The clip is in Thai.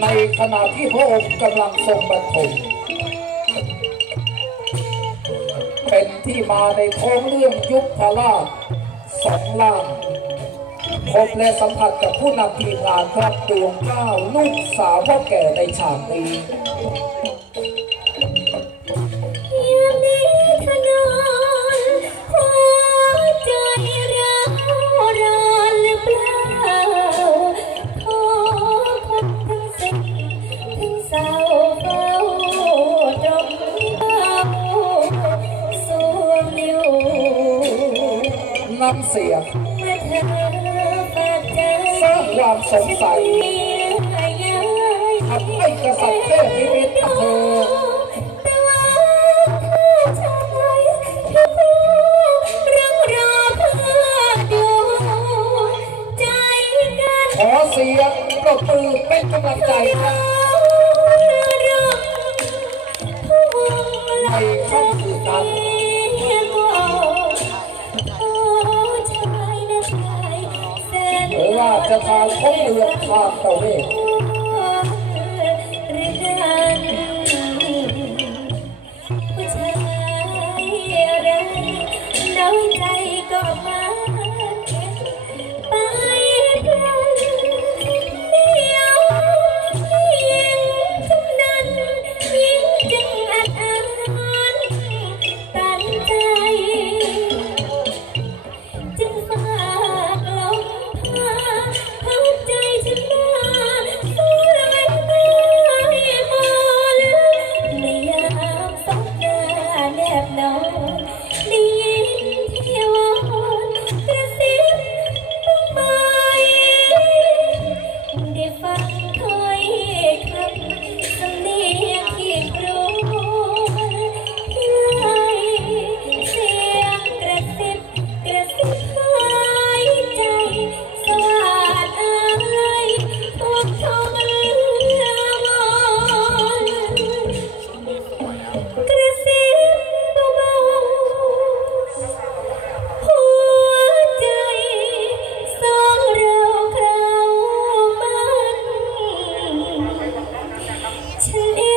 ในขณะที่พระองค์กำลังทรงบรรทมเป็นที่มาในท้องเรื่องยุคพราชสองล่างพบและสัมผัสกับผู้นำทีมงานครับดวงเก้าลูกสาวพ่อแก่ในฉากนี้ำเสียงเมื่อเธอฝากใจสร้างความสงสัยทำให้กษัตริย์เทพนิมิตอำเภอแต่ว่าเธอไมที่กูรังใจกันขอเสียงปรบมือเป็นกำลังใจครับในค่ำคืนนั้นห ราชทานของเรือทางตะเวก แฉั